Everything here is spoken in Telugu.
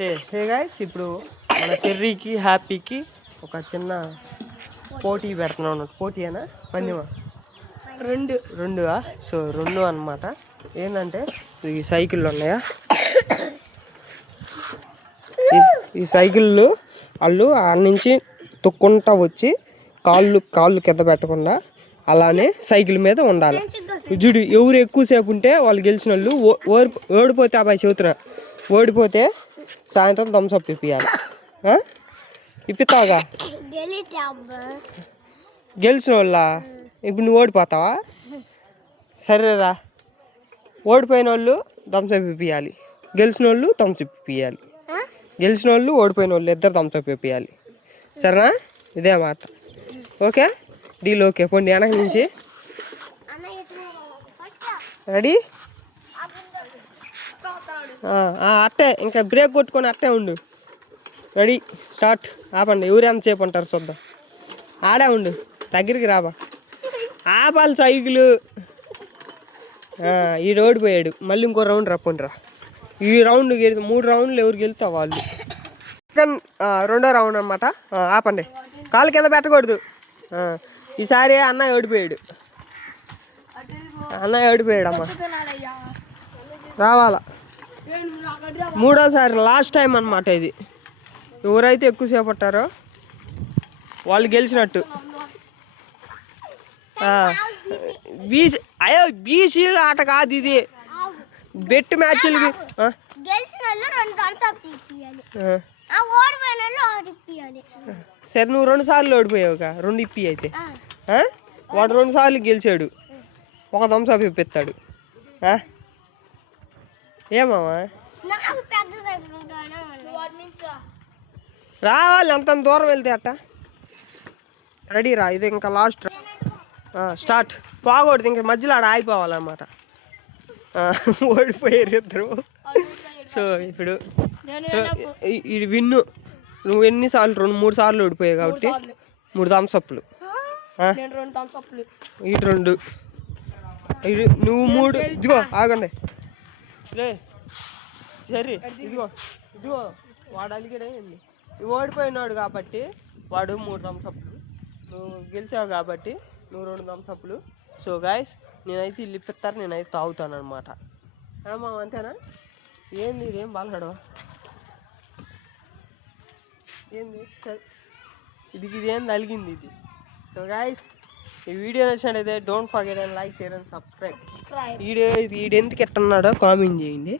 హే గాయ్స్, ఇప్పుడు మన చెర్రీకి హ్యాపీకి ఒక చిన్న పోటీ పెడుతున్నాం అన్నట్టు. పోటీనా పందెమా? రెండుగా. సో రెండు అన్నమాట. ఏంటంటే ఈ సైకిళ్ళు ఉన్నాయా, ఈ సైకిళ్ళు వాళ్ళు ఆడ నుంచి తొక్కుంటా వచ్చి కాళ్ళు కింద పెట్టకుండా అలానే సైకిల్ మీద ఉండాలి. జుడు ఎవరు ఎక్కువసేపు ఉంటే వాళ్ళు గెలిచిన వాళ్ళు. ఓడిపోతే అబ్బాయి చెబుతున్నా, ఓడిపోతే సాయంత్రం థమ్స్అప్ ఇప్పియాలి. ఇప్పిస్తావుగా? గెలిచిన వాళ్ళ ఇప్పుడు నువ్వు ఓడిపోతావా? సరేరా, ఓడిపోయిన వాళ్ళు థమ్స్అప్ ఇప్పియాలి, గెలిచిన వాళ్ళు థమ్స్అప్ ఇప్పియాలి. గెలిచిన వాళ్ళు ఓడిపోయిన వాళ్ళు ఇద్దరు థమ్స్అప్ ఇప్పియాలి. సరేనా? ఇదే మాట. Okay deal. ఓకే పోండి వెనక నుంచి. రెడీ? అట్టే ఇంకా బ్రేక్ కొట్టుకొని అట్టే ఉండు. Ready start. ఆపండి. ఎవరు ఎంతసేపు ఉంటారు చూద్దాం. ఆడే ఉండు, దగ్గరికి రాబా. ఆపాలి సైకిలు. ఈ రోడ్డు పోయాడు. మళ్ళీ ఇంకో రౌండ్ రప్పండి రా. ఈ రౌండ్ గెలిచి 3 రౌండ్లు ఎవరు గెలుతా వాళ్ళు. రెండో రౌండ్ అనమాట. ఆపండి. కాలు కింద పెట్టకూడదు. ఈసారి అన్నయ్య ఓడిపోయాడు. అమ్మా రావాలా. మూడోసారి లాస్ట్ టైం అనమాట ఇది. ఎవరైతే ఎక్కువసేపు పట్టారో వాళ్ళు గెలిచినట్టు. బీసీల ఆట కాదు ఇది, బెట్ మ్యాచ్లకి. సరే నువ్వు 2 సార్లు ఓడిపోయావుగా, 2 ఇప్పి అయితే. వాడు 2 సార్లు గెలిచాడు, ఒక థమ్స్అప్ ఇప్పిస్తాడు. ఏమామా రావాలి, అంత దూరం వెళ్తే అట్ట. రెడీ రా, ఇది ఇంకా లాస్ట్. స్టార్ట్. బాగోడుతుంది, ఇంకా మధ్యలో ఆడ ఆగిపోవాలన్నమాట. ఓడిపోయారు ఇద్దరు. సో ఇప్పుడు ఇది విన్ను. నువ్వు ఎన్నిసార్లు? 2-3 సార్లు ఓడిపోయావు కాబట్టి 3 థమ్స్అప్లు. ఇటు 2, నువ్వు 3. ఇదిగో ఆగండి రే. సరే ఇదిగో వాడు అలిగడే. ఓడిపోయినాడు కాబట్టి వాడు 3 థమ్స్అప్లు, నువ్వు గెలిచావు కాబట్టి నువ్వు 2 థమ్స్అప్లు. సో గాయస్, నేనైతే ఇల్లు ఇప్పిస్తారు, నేనైతే తాగుతాను అనమాట. అంతేనా? ఏంది ఇదేం బాగాడవా? ఏంది ఇదేంది అలిగింది ఇది. సో గాయస్, ఈ వీడియో నచ్చినట్టయితే don't forget and like, share and subscribe. Video ఇది ఎందుకు ఎట్టున్నాడో కామెంట్ చేయండి.